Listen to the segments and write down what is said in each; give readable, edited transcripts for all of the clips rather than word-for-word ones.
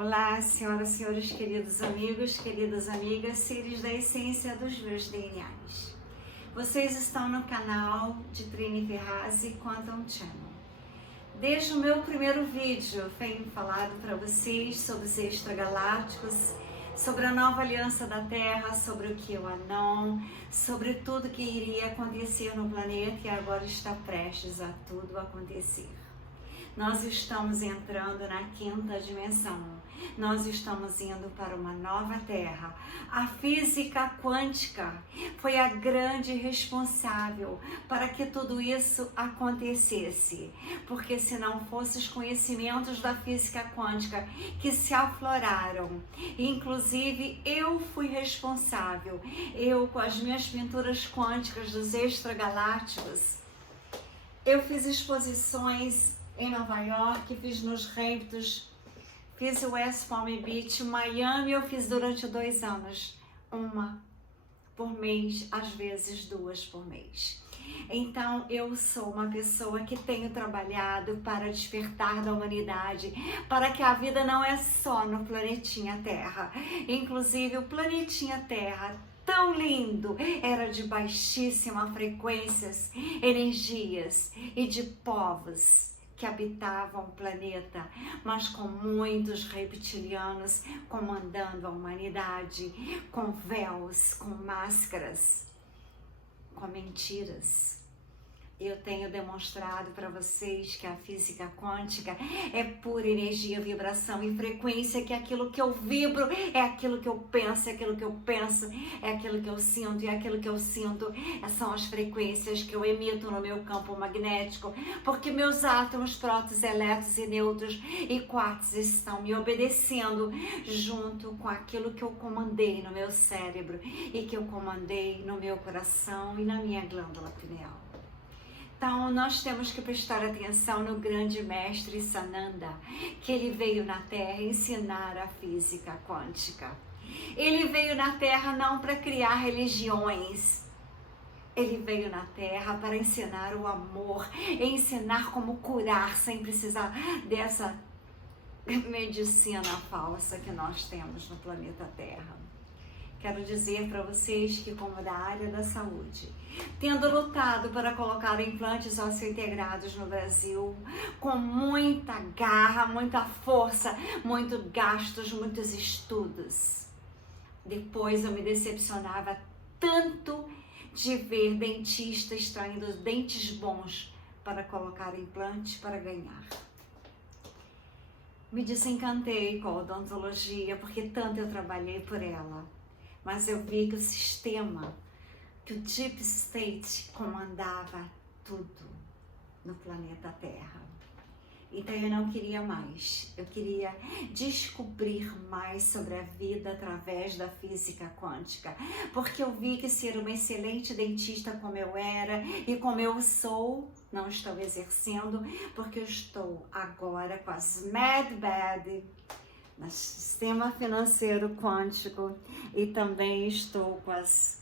Olá, senhoras e senhores, queridos amigos, queridas amigas, seres da essência dos meus DNAs. Vocês estão no canal de Trini Ferrazzi Quantum Channel. Desde o meu primeiro vídeo, eu venho falado para vocês sobre os extragalácticos, sobre a nova aliança da Terra, sobre o QAnon, sobre tudo que iria acontecer no planeta e agora está prestes a tudo acontecer. Nós estamos entrando na quinta dimensão, nós estamos indo para uma nova Terra. A física quântica foi a grande responsável para que tudo isso acontecesse, porque se não fossem os conhecimentos da física quântica que se afloraram, inclusive eu fui responsável, eu com as minhas pinturas quânticas dos extragalácticos, eu fiz exposições em Nova York, fiz nos Hamptons, fiz o West Palm Beach, Miami eu fiz durante 2 anos, uma por mês, às vezes 2 por mês. Então eu sou uma pessoa que tenho trabalhado para despertar da humanidade, para que a vida não é só no planetinha Terra, inclusive o planetinha Terra, tão lindo, era de baixíssima frequências, energias e de povos que habitavam o planeta, mas com muitos reptilianos comandando a humanidade, com véus, com máscaras, com mentiras. Eu tenho demonstrado para vocês que a física quântica é pura energia, vibração e frequência, que aquilo que eu vibro é aquilo que eu penso, é aquilo que eu penso, é aquilo que eu sinto, e aquilo que eu sinto são as frequências que eu emito no meu campo magnético, porque meus átomos, prótons, elétrons e nêutrons e quartos estão me obedecendo junto com aquilo que eu comandei no meu cérebro e que eu comandei no meu coração e na minha glândula pineal. Então, nós temos que prestar atenção no grande mestre Sananda, que ele veio na Terra ensinar a física quântica. Ele veio na Terra não para criar religiões, ele veio na Terra para ensinar o amor, ensinar como curar sem precisar dessa medicina falsa que nós temos no planeta Terra. Quero dizer para vocês que, como da área da saúde, tendo lutado para colocar implantes ósseo-integrados no Brasil, com muita garra, muita força, muitos gastos, muitos estudos, depois eu me decepcionava tanto de ver dentistas extraindo dentes bons para colocar implantes para ganhar. Me desencantei com a odontologia, porque tanto eu trabalhei por ela. Mas eu vi que o sistema, que o Deep State comandava tudo no planeta Terra. Então eu não queria mais, eu queria descobrir mais sobre a vida através da física quântica, porque eu vi que ser uma excelente dentista como eu era e como eu sou, não estou exercendo, porque eu estou agora com as MedBed, no sistema financeiro quântico, e também estou com as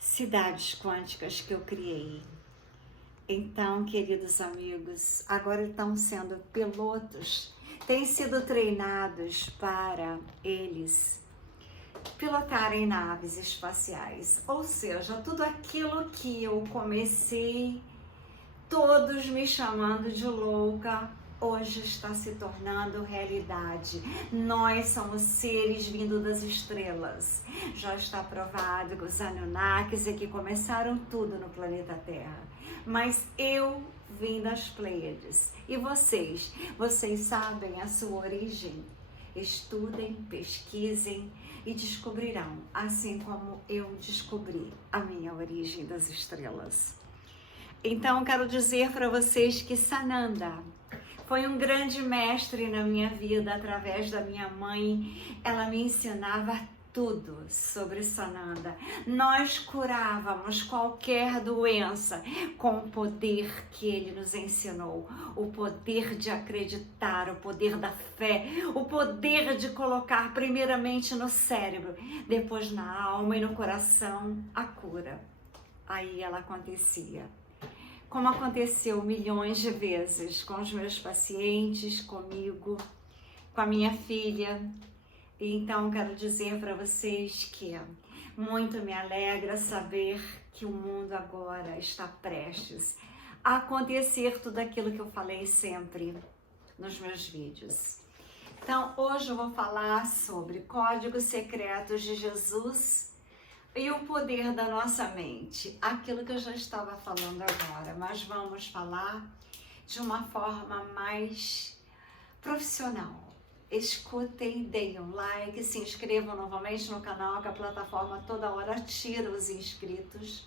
cidades quânticas que eu criei. Então, queridos amigos, agora estão sendo pilotos, têm sido treinados para eles pilotarem naves espaciais, ou seja, tudo aquilo que eu comecei, todos me chamando de louca, hoje está se tornando realidade. Nós somos seres vindos das estrelas. Já está provado que os Anunnakis é que começaram tudo no planeta Terra. Mas eu vim das Pleiades. E vocês? Vocês sabem a sua origem? Estudem, pesquisem e descobrirão, assim como eu descobri a minha origem das estrelas. Então, quero dizer para vocês que Sananda foi um grande mestre na minha vida. Através da minha mãe, ela me ensinava tudo sobre Sananda. Nós curávamos qualquer doença com o poder que ele nos ensinou, o poder de acreditar, o poder da fé, o poder de colocar primeiramente no cérebro, depois na alma e no coração a cura. Aí ela acontecia. Como aconteceu milhões de vezes com os meus pacientes, comigo, com a minha filha. Então quero dizer para vocês que muito me alegra saber que o mundo agora está prestes a acontecer tudo aquilo que eu falei sempre nos meus vídeos. Então hoje eu vou falar sobre códigos secretos de Jesus e o poder da nossa mente, aquilo que eu já estava falando agora, mas vamos falar de uma forma mais profissional. Escutem, deem um like, se inscrevam novamente no canal, que a plataforma toda hora tira os inscritos.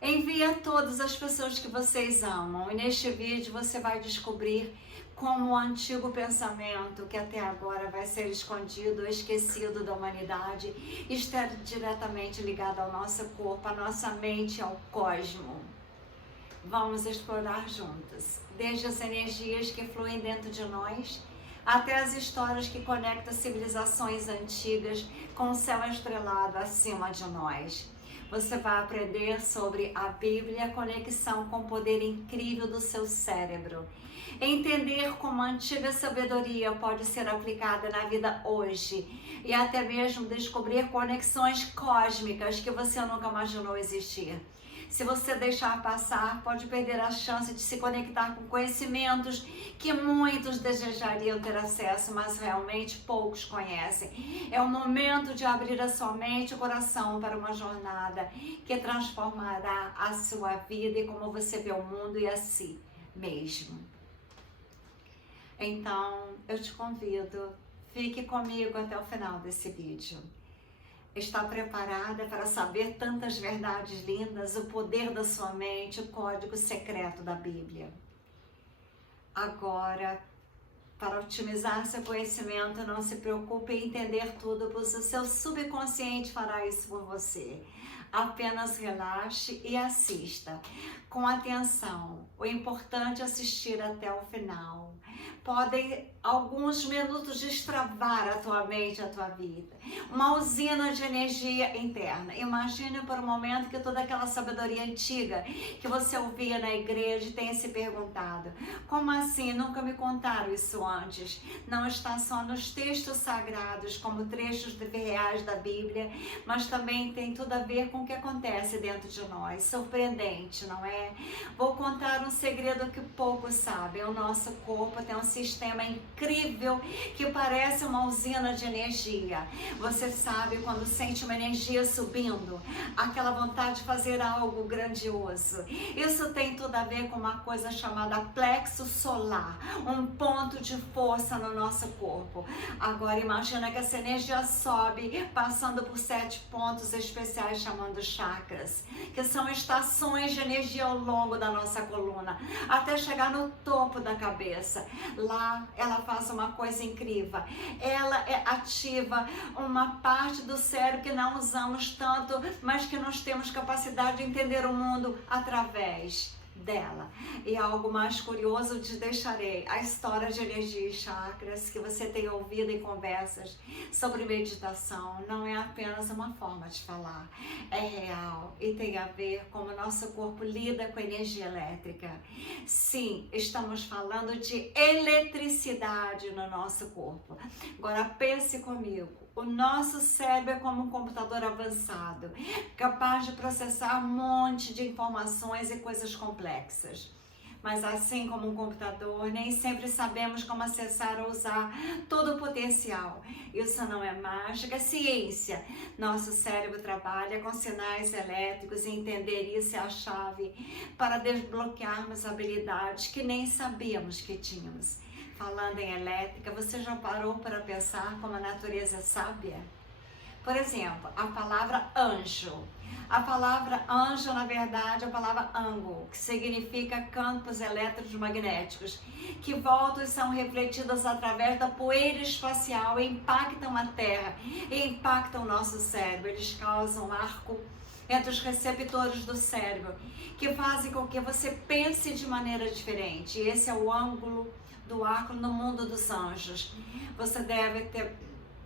Envie a todas as pessoas que vocês amam e neste vídeo você vai descobrir como o antigo pensamento, que até agora vai ser escondido, esquecido da humanidade, está diretamente ligado ao nosso corpo, à nossa mente e ao cosmos. Vamos explorar juntos, desde as energias que fluem dentro de nós, até as histórias que conectam civilizações antigas com o céu estrelado acima de nós. Você vai aprender sobre a Bíblia, a conexão com o poder incrível do seu cérebro. Entender como a antiga sabedoria pode ser aplicada na vida hoje. E até mesmo descobrir conexões cósmicas que você nunca imaginou existir. Se você deixar passar, pode perder a chance de se conectar com conhecimentos que muitos desejariam ter acesso, mas realmente poucos conhecem. É o momento de abrir a sua mente e o coração para uma jornada que transformará a sua vida e como você vê o mundo e a si mesmo. Então, eu te convido, fique comigo até o final desse vídeo. Está preparada para saber tantas verdades lindas, o poder da sua mente, o código secreto da Bíblia? Agora, para otimizar seu conhecimento, não se preocupe em entender tudo, pois o seu subconsciente fará isso por você. Apenas relaxe e assista com atenção. O importante é assistir até o final. Podem alguns minutos destravar a tua mente, a tua vida. Uma usina de energia interna. Imagine por um momento que toda aquela sabedoria antiga que você ouvia na igreja tenha se perguntado: como assim? Nunca me contaram isso antes? Não está só nos textos sagrados, como trechos reais da Bíblia, mas também tem tudo a ver com o que acontece dentro de nós. Surpreendente, não é? Vou contar um segredo que poucos sabem. O nosso corpo tem um sistema incrível que parece uma usina de energia. Você sabe quando sente uma energia subindo, aquela vontade de fazer algo grandioso. Isso tem tudo a ver com uma coisa chamada plexo solar, um ponto de força no nosso corpo. Agora imagina que essa energia sobe, passando por 7 pontos especiais chamando chakras, que são estações de energia ao longo da nossa coluna, até chegar no topo da cabeça. Lá ela faz uma coisa incrível. Ela ativa uma parte do cérebro que não usamos tanto, mas que nós temos capacidade de entender o mundo através dela. E algo mais curioso, te deixarei a história de energia e chakras que você tem ouvido em conversas sobre meditação. Não é apenas uma forma de falar, é real e tem a ver com o nosso corpo lida com energia elétrica. Sim, estamos falando de eletricidade no nosso corpo. Agora pense comigo. O nosso cérebro é como um computador avançado, capaz de processar um monte de informações e coisas complexas. Mas assim como um computador, nem sempre sabemos como acessar ou usar todo o potencial. Isso não é mágica, é ciência. Nosso cérebro trabalha com sinais elétricos e entender isso é a chave para desbloquearmos habilidades que nem sabíamos que tínhamos. Falando em elétrica, você já parou para pensar como a natureza é sábia? Por exemplo, a palavra anjo. A palavra anjo, na verdade, é a palavra ângulo, que significa campos eletromagnéticos, que voltam e são refletidos através da poeira espacial e impactam a Terra, e impactam o nosso cérebro. Eles causam um arco entre os receptores do cérebro, que fazem com que você pense de maneira diferente. E esse é o ângulo do arco no mundo dos anjos. Você deve ter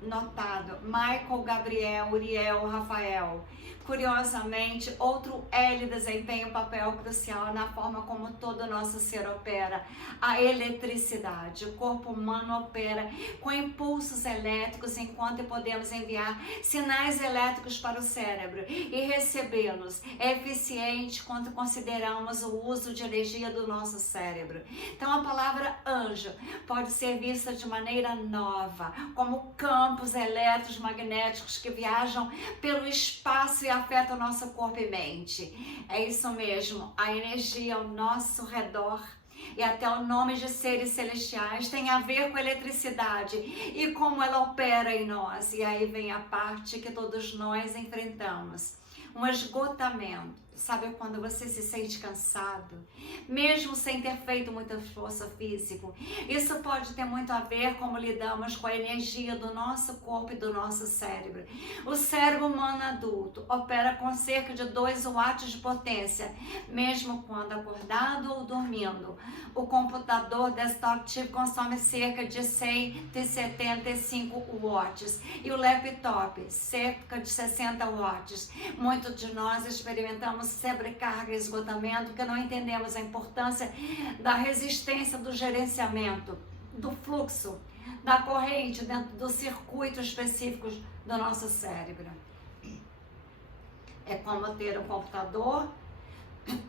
notado, Michael, Gabriel, Uriel, Rafael. Curiosamente, outro L desempenha um papel crucial na forma como todo o nosso ser opera, a eletricidade. O corpo humano opera com impulsos elétricos, enquanto podemos enviar sinais elétricos para o cérebro e recebê-los. É eficiente quando consideramos o uso de energia do nosso cérebro. Então, a palavra anjo pode ser vista de maneira nova, como campos elétricos magnéticos que viajam pelo espaço e afetam o nosso corpo e mente. É isso mesmo, a energia ao nosso redor e até o nome de seres celestiais tem a ver com eletricidade e como ela opera em nós. E aí vem a parte que todos nós enfrentamos, um esgotamento. Sabe quando você se sente cansado, mesmo sem ter feito muita força física? Isso pode ter muito a ver como lidamos com a energia do nosso corpo e do nosso cérebro. O cérebro humano adulto opera com cerca de 2 watts de potência, mesmo quando acordado ou dormindo. O computador desktop consome cerca de 175 watts e o laptop cerca de 60 watts. Muitos de nós experimentamos sobrecarga e esgotamento porque não entendemos a importância da resistência do gerenciamento, do fluxo, da corrente dentro do circuito específico do nosso cérebro. É como ter um computador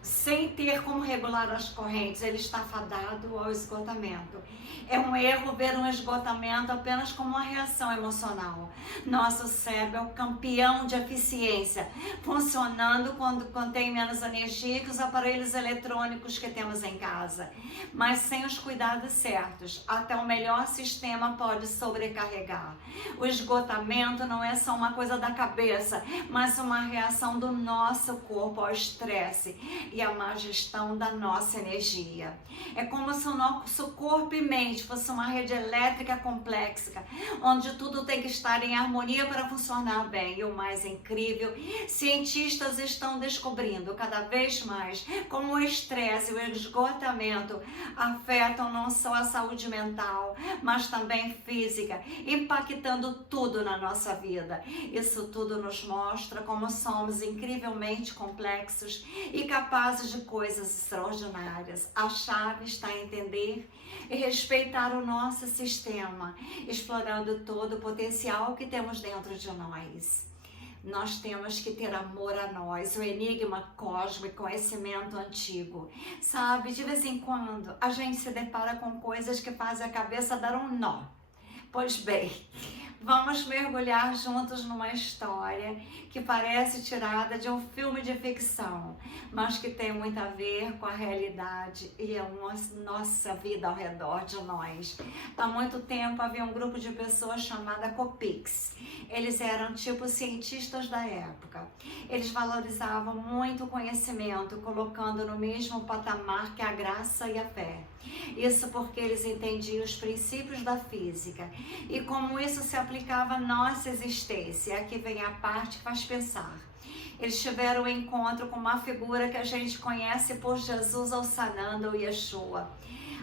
sem ter como regular as correntes, ele está fadado ao esgotamento. É um erro ver um esgotamento apenas como uma reação emocional. Nosso cérebro é o campeão de eficiência, funcionando quando contém menos energia que os aparelhos eletrônicos que temos em casa. Mas sem os cuidados certos, até o melhor sistema pode sobrecarregar. O esgotamento não é só uma coisa da cabeça, mas uma reação do nosso corpo ao estresse e a má gestão da nossa energia. É como se o nosso corpo e mente fosse uma rede elétrica complexa, onde tudo tem que estar em harmonia para funcionar bem. E o mais incrível, cientistas estão descobrindo cada vez mais como o estresse e o esgotamento afetam não só a saúde mental, mas também física, impactando tudo na nossa vida. Isso tudo nos mostra como somos incrivelmente complexos e capazes de coisas extraordinárias. A chave está em entender e respeitar o nosso sistema, explorando todo o potencial que temos dentro de nós. Nós temos que ter amor a nós, o enigma cósmico, conhecimento antigo. Sabe, de vez em quando a gente se depara com coisas que fazem a cabeça dar um nó. Pois bem, vamos mergulhar juntos numa história que parece tirada de um filme de ficção, mas que tem muito a ver com a realidade e a nossa vida ao redor de nós. Há muito tempo havia um grupo de pessoas chamada Copics. Eles eram tipo cientistas da época. Eles valorizavam muito o conhecimento, colocando no mesmo patamar que a graça e a fé. Isso porque eles entendiam os princípios da física e como isso se aplicava à nossa existência. Aqui vem a parte que faz pensar. Eles tiveram um encontro com uma figura que a gente conhece por Jesus ou Sananda ou Yeshua.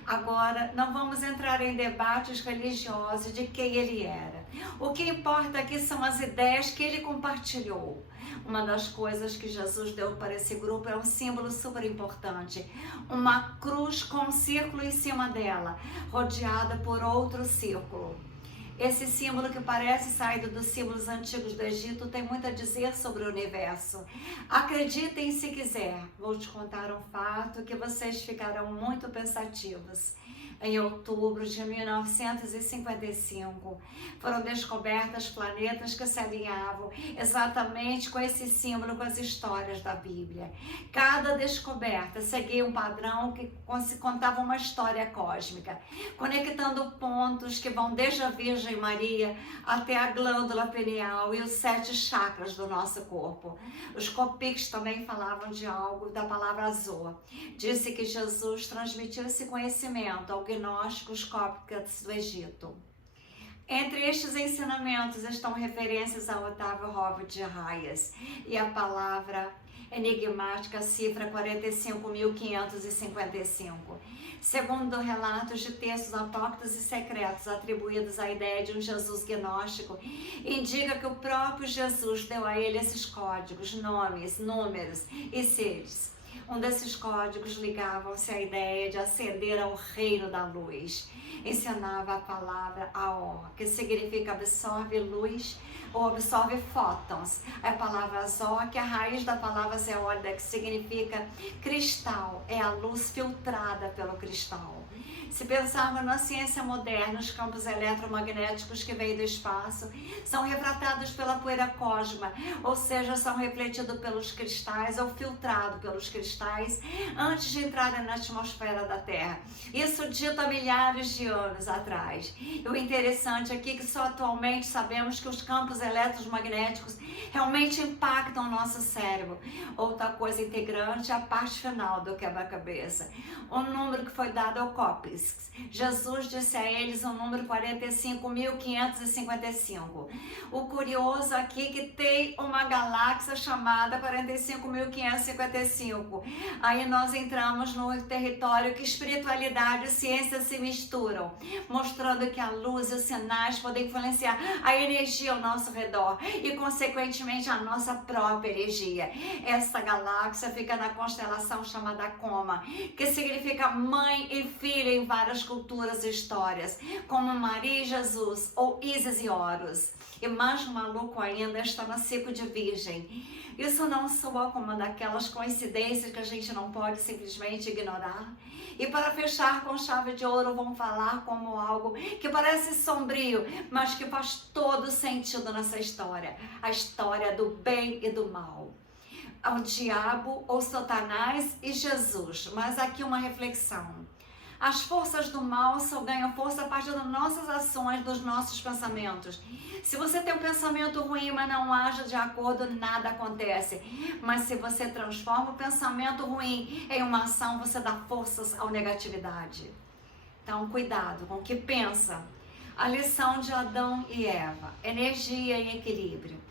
Agora, não vamos entrar em debates religiosos de quem ele era. O que importa aqui são as ideias que ele compartilhou. Uma das coisas que Jesus deu para esse grupo é um símbolo super importante. Uma cruz com um círculo em cima dela, rodeada por outro círculo. Esse símbolo que parece saído dos símbolos antigos do Egito tem muito a dizer sobre o universo. Acreditem se quiser, vou te contar um fato que vocês ficarão muito pensativos. Em outubro de 1955, foram descobertos planetas que se alinhavam exatamente com esse símbolo, com as histórias da Bíblia. Cada descoberta seguia um padrão que contava uma história cósmica, conectando pontos que vão desde a Virgem Maria até a glândula pineal e os 7 chakras do nosso corpo. Os Copics também falavam de algo da palavra Zoa. Disse que Jesus transmitiu esse conhecimento ao gnósticos cópicos do Egito. Entre estes ensinamentos estão referências a Otávio Robert de Hayes e a palavra enigmática cifra 45.555. Segundo relatos de textos apócrifos e secretos atribuídos à ideia de um Jesus gnóstico, indica que o próprio Jesus deu a ele esses códigos, nomes, números e seres. Um desses códigos ligava-se à ideia de ascender ao reino da luz. Ensinava a palavra Aor, que significa absorve luz ou absorve fótons. A palavra Zó, que é a raiz da palavra Zeólida, que significa cristal, é a luz filtrada pelo cristal. Se pensarmos na ciência moderna, os campos eletromagnéticos que vêm do espaço são refratados pela poeira cósmica, ou seja, são refletidos pelos cristais ou filtrados pelos cristais antes de entrarem na atmosfera da Terra. Isso dito há milhares de anos atrás. E o interessante aqui é que só atualmente sabemos que os campos eletromagnéticos realmente impactam o nosso cérebro. Outra coisa integrante é a parte final do quebra-cabeça. O número que foi dado ao Copis. Jesus disse a eles o número 45.555. O curioso aqui é que tem uma galáxia chamada 45.555. Aí nós entramos no território que espiritualidade e ciência se misturam, mostrando que a luz e os sinais podem influenciar a energia ao nosso redor e, consequentemente, a nossa própria energia. Essa galáxia fica na constelação chamada Coma, que significa mãe e filha em várias culturas e histórias, como Maria e Jesus ou Ísis e Horus. E mais maluco ainda está no ciclo de Virgem. Isso não soa como uma daquelas coincidências que a gente não pode simplesmente ignorar? E para fechar com chave de ouro, vamos falar como algo que parece sombrio, mas que faz todo sentido nessa história. A história do bem e do mal. O diabo ou Satanás e Jesus. Mas aqui uma reflexão. As forças do mal só ganham força a partir das nossas ações, dos nossos pensamentos. Se você tem um pensamento ruim, mas não age de acordo, nada acontece. Mas se você transforma o pensamento ruim em uma ação, você dá forças à negatividade. Então, cuidado com o que pensa. A lição de Adão e Eva, energia e equilíbrio.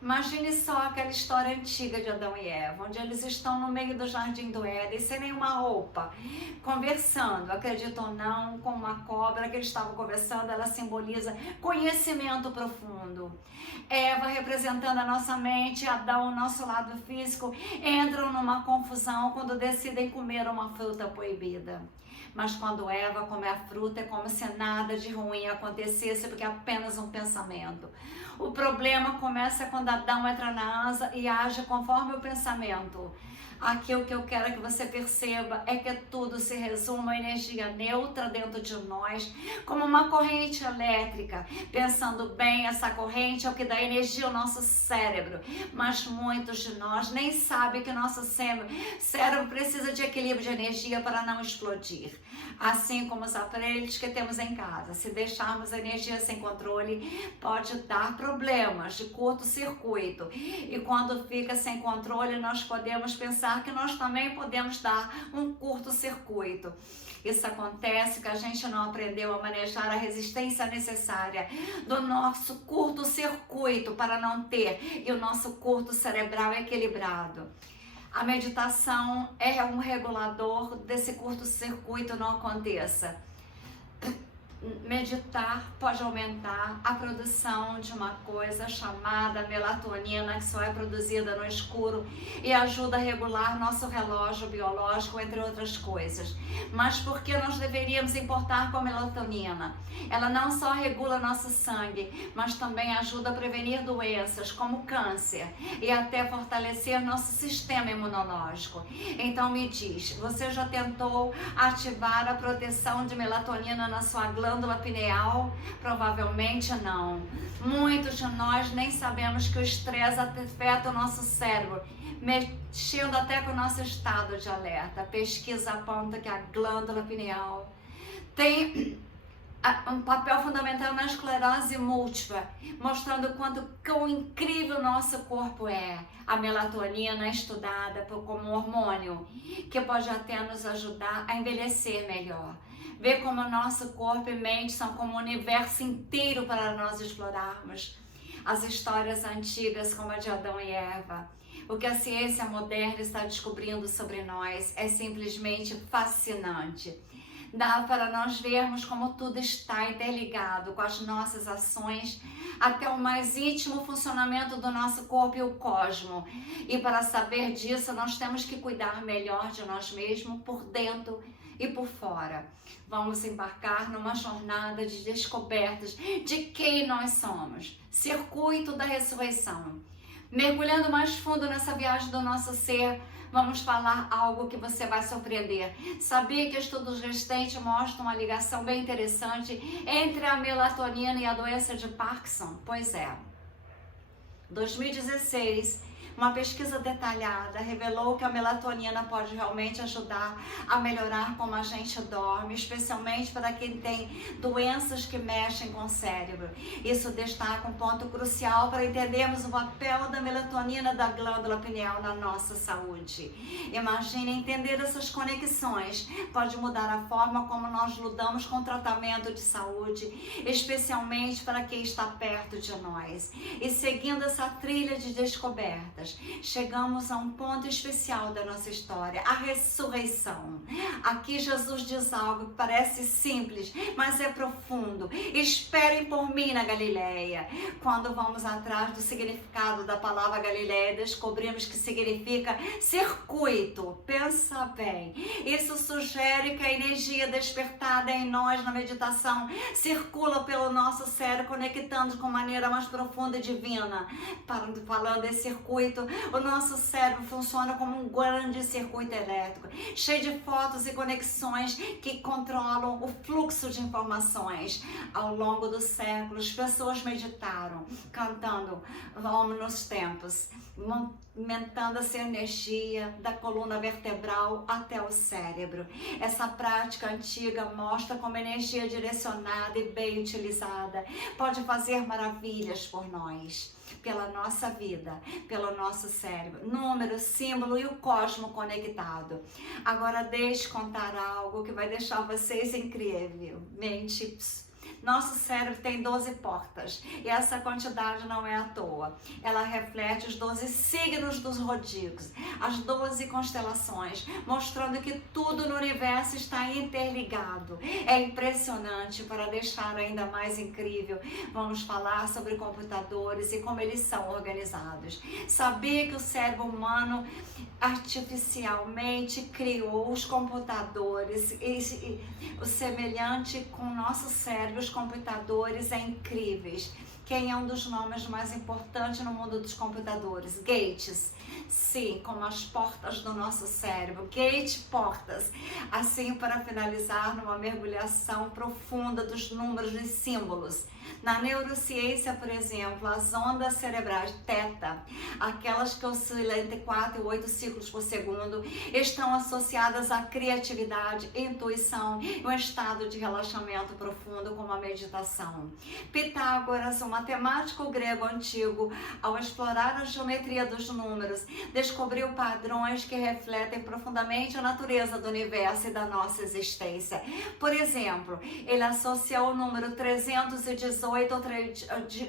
Imagine só aquela história antiga de Adão e Eva, onde eles estão no meio do jardim do Éden, sem nenhuma roupa, conversando, acredito ou não, com uma cobra que eles estavam conversando. Ela simboliza conhecimento profundo. Eva representando a nossa mente, Adão, o nosso lado físico, entram numa confusão quando decidem comer uma fruta proibida. Mas quando Eva come a fruta, é como se nada de ruim acontecesse, porque é apenas um pensamento. O problema começa quando Adão entra na asa e age conforme o pensamento. Aqui o que eu quero que você perceba é que tudo se resume a energia neutra dentro de nós, como uma corrente elétrica. Pensando bem, essa corrente é o que dá energia ao nosso cérebro, mas muitos de nós nem sabem que nosso cérebro precisa de equilíbrio de energia para não explodir. Assim como os aparelhos que temos em casa, se deixarmos a energia sem controle, pode dar problemas de curto-circuito. E quando fica sem controle, nós podemos pensar que nós também podemos dar um curto-circuito. Isso acontece que a gente não aprendeu a manejar a resistência necessária do nosso curto-circuito para não ter e o nosso curto cerebral equilibrado. A meditação é um regulador desse curto-circuito não aconteça. Meditar pode aumentar a produção de uma coisa chamada melatonina, que só é produzida no escuro e ajuda a regular nosso relógio biológico, entre outras coisas. Mas por que nós deveríamos importar com a melatonina? Ela não só regula nosso sangue, mas também ajuda a prevenir doenças como câncer e até fortalecer nosso sistema imunológico. Então me diz, você já tentou ativar a proteção de melatonina na sua glândula pineal? Provavelmente não. Muitos de nós nem sabemos que o estresse afeta o nosso cérebro, mexendo até com o nosso estado de alerta. Pesquisa aponta que a glândula pineal tem um papel fundamental na esclerose múltipla, mostrando quão incrível o nosso corpo é. A melatonina é estudada como um hormônio que pode até nos ajudar a envelhecer melhor. Ver como o nosso corpo e mente são como um universo inteiro para nós explorarmos. As histórias antigas como a de Adão e Eva. O que a ciência moderna está descobrindo sobre nós é simplesmente fascinante. Dá para nós vermos como tudo está interligado com as nossas ações, até o mais íntimo funcionamento do nosso corpo e o cosmo. E para saber disso, nós temos que cuidar melhor de nós mesmos por dentro e por fora. Vamos embarcar numa jornada de descobertas de quem nós somos. Circuito da ressurreição. Mergulhando mais fundo nessa viagem do nosso ser, vamos falar algo que você vai surpreender. Sabia que estudos recentes mostram uma ligação bem interessante entre a melatonina e a doença de Parkinson? Pois é. 2016, uma pesquisa detalhada revelou que a melatonina pode realmente ajudar a melhorar como a gente dorme, especialmente para quem tem doenças que mexem com o cérebro. Isso destaca um ponto crucial para entendermos o papel da melatonina da glândula pineal na nossa saúde. Imagine entender essas conexões. Pode mudar a forma como nós lidamos com o tratamento de saúde, especialmente para quem está perto de nós. E seguindo essa trilha de descobertas, chegamos a um ponto especial da nossa história, a ressurreição. Aqui Jesus diz algo que parece simples, mas é profundo. Esperem por mim na Galileia. Quando vamos atrás do significado da palavra Galileia, descobrimos que significa circuito. Pensa bem. Isso sugere que a energia despertada em nós na meditação circula pelo nosso cérebro, conectando com maneira mais profunda e divina. Falando desse circuito, o nosso cérebro funciona como um grande circuito elétrico, cheio de fotos e conexões que controlam o fluxo de informações. Ao longo dos séculos, pessoas meditaram, cantando Om nos tempos, aumentando essa energia da coluna vertebral até o cérebro. Essa prática antiga mostra como a energia direcionada e bem utilizada pode fazer maravilhas por nós, pela nossa vida, pelo nosso cérebro, número, símbolo e o cosmo conectado. Agora deixe contar algo que vai deixar vocês incrivelmente. Nosso cérebro tem 12 portas e essa quantidade não é à toa. Ela reflete os 12 signos dos zodíacos, as 12 constelações, mostrando que tudo no universo está interligado. É impressionante. Para deixar ainda mais incrível, vamos falar sobre computadores e como eles são organizados. Sabia que o cérebro humano artificialmente criou os computadores e o semelhante com o nosso cérebro, os computadores é incríveis. Quem é um dos nomes mais importantes no mundo dos computadores? Gates. Sim, como as portas do nosso cérebro. Gate portas. Assim, para finalizar, numa mergulhação profunda dos números e símbolos. Na neurociência, por exemplo, as ondas cerebrais θ, aquelas que oscilam entre 4 e 8 ciclos por segundo, estão associadas à criatividade, intuição e um estado de relaxamento profundo, como a meditação. Pitágoras, um matemático grego antigo, ao explorar a geometria dos números, descobriu padrões que refletem profundamente a natureza do universo e da nossa existência. Por exemplo, ele associou o número 318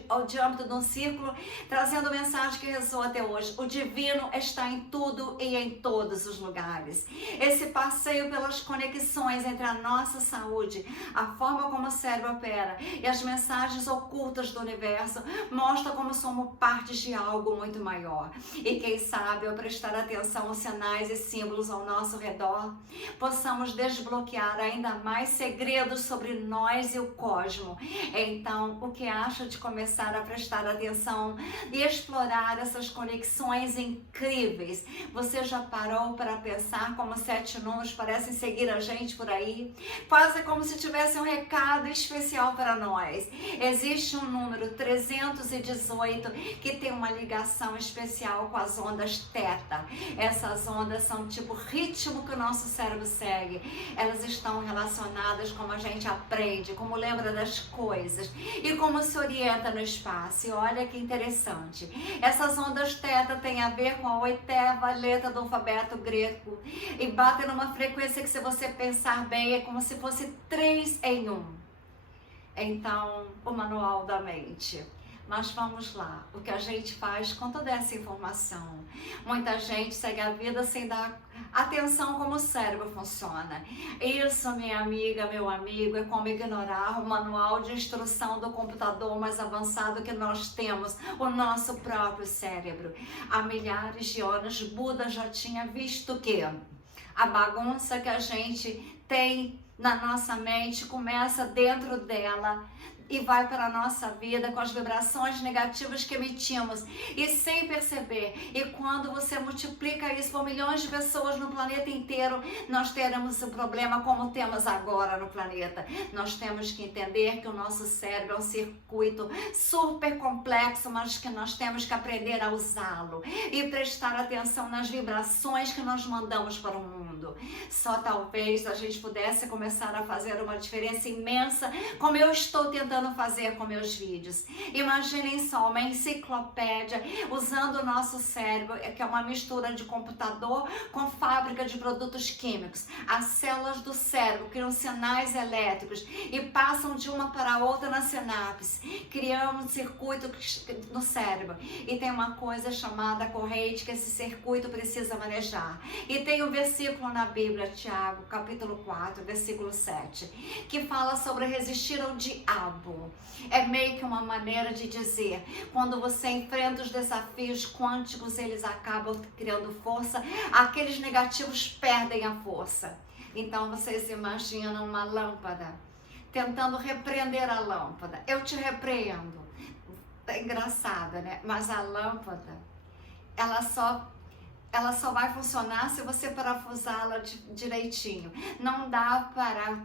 ao diâmetro de um círculo, trazendo mensagem que ressoa até hoje. O divino está em tudo e em todos os lugares. Esse passeio pelas conexões entre a nossa saúde, a forma como o cérebro opera e as mensagens ocultas do universo mostra como somos partes de algo muito maior. E quem sabe, ao prestar atenção aos sinais e símbolos ao nosso redor, possamos desbloquear ainda mais segredos sobre nós e o cosmo. Então, o que acha de começar a prestar atenção e explorar essas conexões incríveis? Você já parou para pensar como 7 números parecem seguir a gente por aí? Quase como se tivesse um recado especial para nós. Existe um número número 318, que tem uma ligação especial com as ondas teta. Essas ondas são tipo ritmo que o nosso cérebro segue. Elas estão relacionadas como a gente aprende, como lembra das coisas e como se orienta no espaço. E olha que interessante. Essas ondas teta têm a ver com a oitava letra do alfabeto grego e batem numa frequência que, se você pensar bem, é como se fosse 3 em 1. Então, o manual da mente. Mas vamos lá, o que a gente faz com toda essa informação? Muita gente segue a vida sem dar atenção como o cérebro funciona. Isso, minha amiga, meu amigo, é como ignorar o manual de instrução do computador mais avançado que nós temos, o nosso próprio cérebro. Há milhares de anos, Buda já tinha visto que a bagunça que a gente tem na nossa mente começa dentro dela e vai para a nossa vida com as vibrações negativas que emitimos e sem perceber. E quando você multiplica isso por milhões de pessoas no planeta inteiro, nós teremos um problema como temos agora no planeta. Nós temos que entender que o nosso cérebro é um circuito super complexo, mas que nós temos que aprender a usá-lo e prestar atenção nas vibrações que nós mandamos para o mundo. Só talvez a gente pudesse começar a fazer uma diferença imensa, como eu estou tentando fazer com meus vídeos. Imaginem só, uma enciclopédia usando o nosso cérebro, que é uma mistura de computador com fábrica de produtos químicos. As células do cérebro criam sinais elétricos e passam de uma para a outra na sinapse, criando um circuito no cérebro. E tem uma coisa chamada corrente que esse circuito precisa manejar. E tem um versículo na Bíblia, Tiago, capítulo 4, versículo 7, que fala sobre resistir ao diabo. É meio que uma maneira de dizer, quando você enfrenta os desafios quânticos, eles acabam criando força, aqueles negativos perdem a força. Então vocês imaginam uma lâmpada tentando repreender a lâmpada. Eu te repreendo. É engraçada, né? Mas a lâmpada, ela só vai funcionar se você parafusá-la direitinho. Não dá para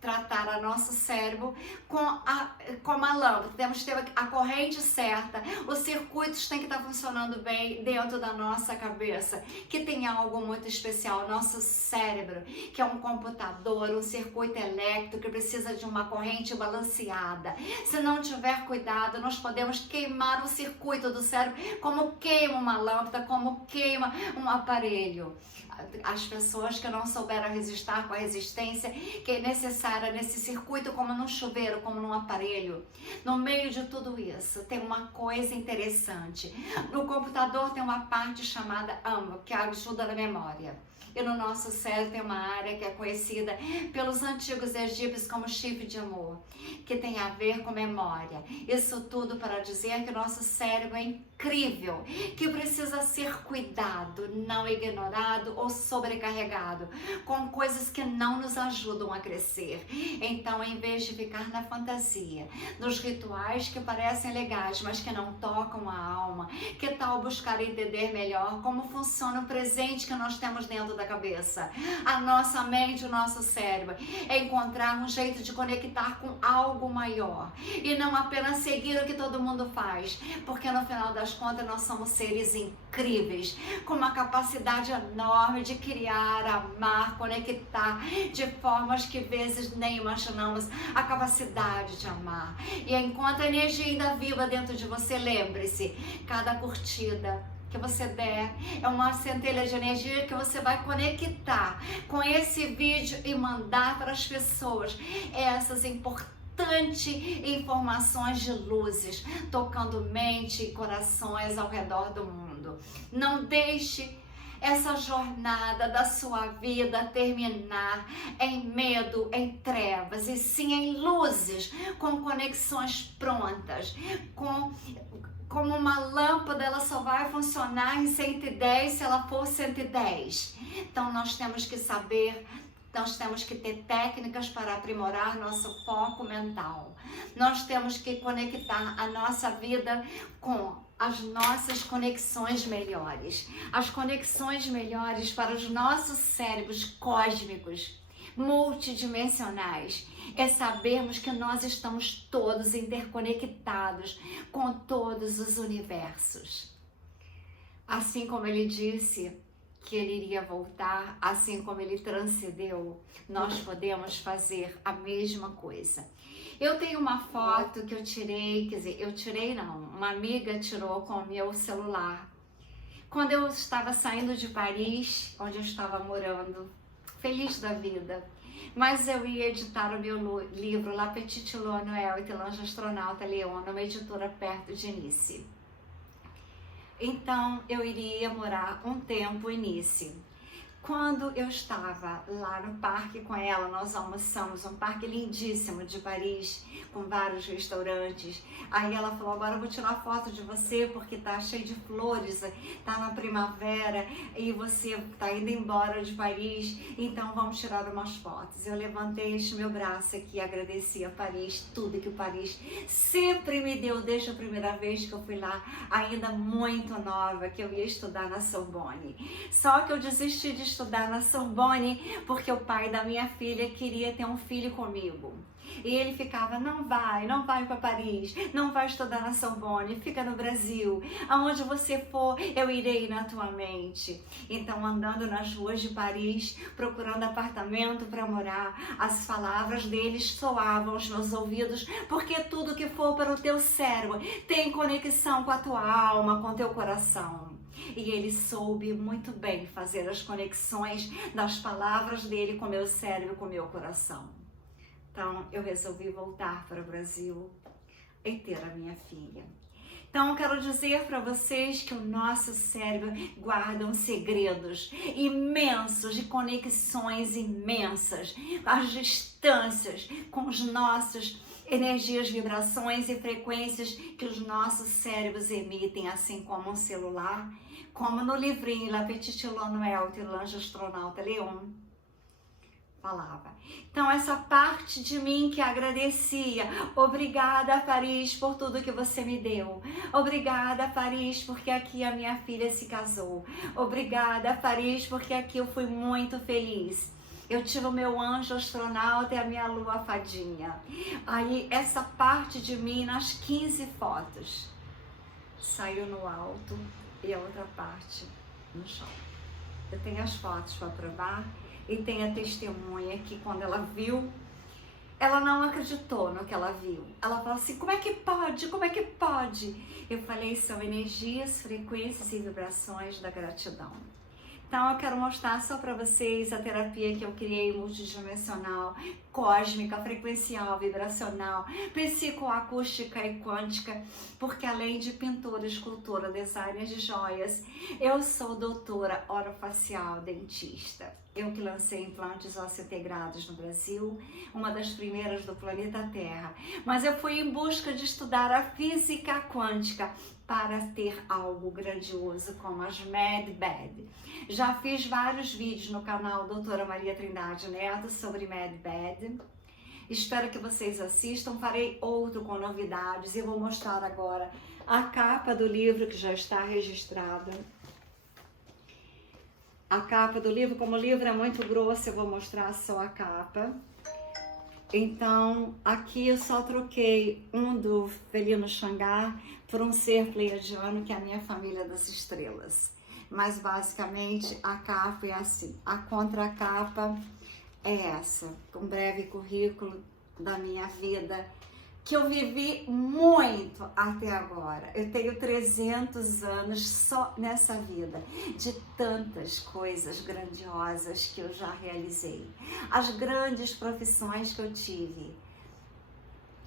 tratar o nosso cérebro como a lâmpada. Temos que ter a corrente certa, os circuitos têm que estar funcionando bem dentro da nossa cabeça, que tem algo muito especial. Nosso cérebro, que é um computador, um circuito elétrico que precisa de uma corrente balanceada. Se não tiver cuidado, nós podemos queimar o circuito do cérebro, como queima uma lâmpada, como queima um aparelho. As pessoas que não souberam resistir com a resistência que é necessária nesse circuito, como num chuveiro, como num aparelho. No meio de tudo isso, tem uma coisa interessante. No computador tem uma parte chamada AMO, que ajuda na memória. E no nosso cérebro tem uma área que é conhecida pelos antigos egípcios como chifre de amor, que tem a ver com memória. Isso tudo para dizer que o nosso cérebro é incrível, que precisa ser cuidado, não ignorado ou sobrecarregado com coisas que não nos ajudam a crescer. Então, em vez de ficar na fantasia, nos rituais que parecem legais, mas que não tocam a alma, que tal buscar entender melhor como funciona o presente que nós temos dentro da cabeça, a nossa mente, o nosso cérebro, é encontrar um jeito de conectar com algo maior e não apenas seguir o que todo mundo faz, porque no final das contas nós somos seres incríveis, com uma capacidade enorme de criar, amar, conectar de formas que vezes nem imaginamos, a capacidade de amar. E enquanto a energia ainda viva dentro de você, lembre-se, cada curtida que você der é uma centelha de energia que você vai conectar com esse vídeo e mandar para as pessoas essas importantes informações de luzes, tocando mente e corações ao redor do mundo. Não deixe essa jornada da sua vida terminar em medo, em trevas, e sim em luzes, com conexões prontas, como uma lâmpada. Ela só vai funcionar em 110 se ela for 110. Então nós temos que saber, nós temos que ter técnicas para aprimorar nosso foco mental. Nós temos que conectar a nossa vida com as nossas conexões melhores. As conexões melhores para os nossos cérebros cósmicos. multidimensionais. É sabermos que nós estamos todos interconectados com todos os universos. Assim como ele disse que ele iria voltar, assim como ele transcendeu, nós podemos fazer a mesma coisa. Eu tenho uma foto que eu tirei, quer dizer, eu tirei não, uma amiga tirou com o meu celular. Quando eu estava saindo de Paris, onde eu estava morando, feliz da vida, mas eu ia editar o meu livro La Petite Lune Noël et l'Ange Astronauta Léon, numa editora perto de Nice. Então, eu iria morar um tempo em Nice. Quando eu estava lá no parque com ela, nós almoçamos, um parque lindíssimo de Paris, com vários restaurantes. Aí ela falou, agora eu vou tirar foto de você porque tá cheio de flores, tá na primavera e você tá indo embora de Paris, então vamos tirar umas fotos. Eu levantei este meu braço aqui e agradeci a Paris, tudo que o Paris sempre me deu desde a primeira vez que eu fui lá, ainda muito nova, que eu ia estudar na Sorbonne. Só que eu desisti de estudar na Sorbonne porque o pai da minha filha queria ter um filho comigo. E ele ficava, não vai para Paris, não vai estudar na Sorbonne, fica no Brasil. Aonde você for, eu irei na tua mente. Então, andando nas ruas de Paris, procurando apartamento para morar, as palavras deles soavam aos meus ouvidos, porque tudo que for para o teu cérebro tem conexão com a tua alma, com o teu coração. E ele soube muito bem fazer as conexões das palavras dele com o meu cérebro e com o meu coração. Então, eu resolvi voltar para o Brasil e ter a minha filha. Então, eu quero dizer para vocês que o nosso cérebro guarda segredos imensos, de conexões imensas, as distâncias com os nossos energias, vibrações e frequências que os nossos cérebros emitem, assim como um celular, como no livrinho La Petite Lune Noël et l'Ange Astronauta Léon falava. Então, essa parte de mim que agradecia, obrigada Paris por tudo que você me deu, obrigada Paris porque aqui a minha filha se casou, obrigada Paris porque aqui eu fui muito feliz. Eu tive o meu anjo astronauta e a minha lua fadinha. Aí essa parte de mim nas 15 fotos saiu no alto e a outra parte no chão. Eu tenho as fotos para provar e tem a testemunha que quando ela viu, ela não acreditou no que ela viu. Ela falou assim, como é que pode? Como é que pode? Eu falei, são energias, frequências e vibrações da gratidão. Então eu quero mostrar só para vocês a terapia que eu criei multidimensional, cósmica, frequencial, vibracional, psicoacústica e quântica, porque além de pintora, escultora, designer de joias, eu sou doutora orofacial dentista. Eu que lancei implantes ósseo-integrados no Brasil, uma das primeiras do planeta Terra. Mas eu fui em busca de estudar a física quântica para ter algo grandioso como as MedBed. Já fiz vários vídeos no canal Doutora Maria Trindade Neto sobre MedBed. Espero que vocês assistam. Farei outro com novidades e vou mostrar agora a capa do livro que já está registrada. A capa do livro, como o livro é muito grosso, eu vou mostrar só a capa. Então, aqui eu só troquei um do Felino Xangar por um ser pleiadiano, que é a minha família das estrelas. Mas, basicamente, a capa é assim. A contracapa é essa, um breve currículo da minha vida, que eu vivi muito até agora. Eu tenho 300 anos só nessa vida, de tantas coisas grandiosas que eu já realizei. As grandes profissões que eu tive,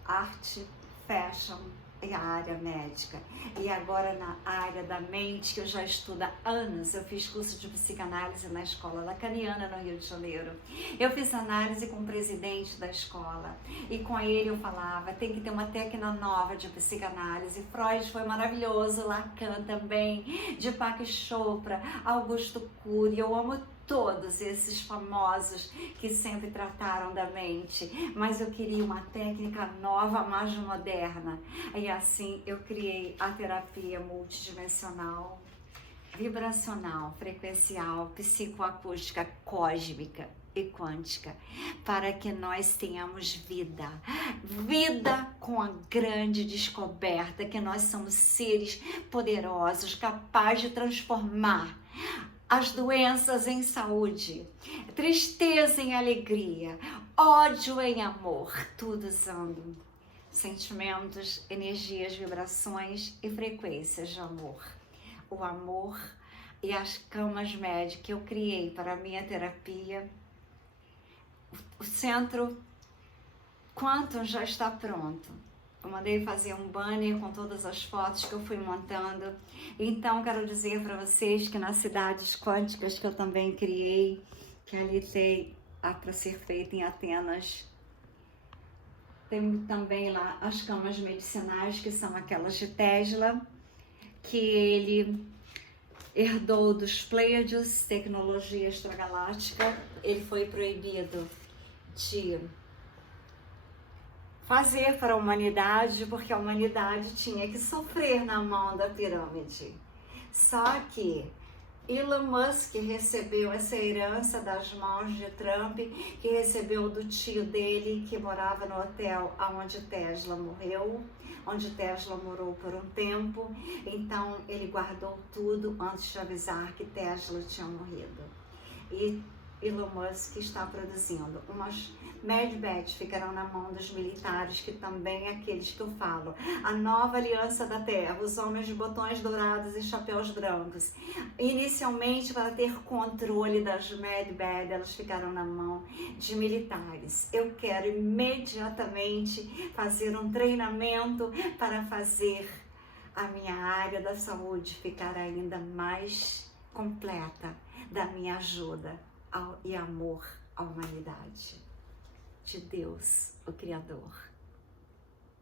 arte, fashion e a área médica. E agora na área da mente, que eu já estudo há anos, eu fiz curso de psicanálise na Escola Lacaniana, no Rio de Janeiro. Eu fiz análise com o presidente da escola e com ele eu falava, tem que ter uma técnica nova de psicanálise. Freud foi maravilhoso, Lacan também, Deepak Chopra, Augusto Cury, eu amo todos esses famosos que sempre trataram da mente, mas eu queria uma técnica nova, mais moderna, e assim eu criei a terapia multidimensional, vibracional, frequencial, psicoacústica, cósmica. e quântica, para que nós tenhamos vida. Vida com a grande descoberta que nós somos seres poderosos, capazes de transformar as doenças em saúde, tristeza em alegria, ódio em amor, tudo usando sentimentos, energias, vibrações e frequências de amor. O amor e as camas médicas que eu criei para a minha terapia. O centro Quantum já está pronto. Eu mandei fazer um banner com todas as fotos que eu fui montando. Então, quero dizer para vocês que nas cidades quânticas que eu também criei, que ali tem para ser feita em Atenas, tem também lá as camas medicinais, que são aquelas de Tesla, que ele herdou dos Pleiades, tecnologia extragaláctica. Ele foi proibido de fazer para a humanidade, porque a humanidade tinha que sofrer na mão da pirâmide. Só que Elon Musk recebeu essa herança das mãos de Trump, que recebeu do tio dele, que morava no hotel onde Tesla morreu, onde Tesla morou por um tempo. Então ele guardou tudo antes de avisar que Tesla tinha morrido. E Elon Musk está produzindo umas medbeds, ficarão na mão dos militares, que também é aqueles que eu falo, a nova aliança da Terra, os homens de botões dourados e chapéus brancos. Inicialmente, para ter controle das medbeds, elas ficaram na mão de militares. Eu quero imediatamente fazer um treinamento para fazer a minha área da saúde ficar ainda mais completa, da minha ajuda e amor à humanidade, de Deus, o Criador.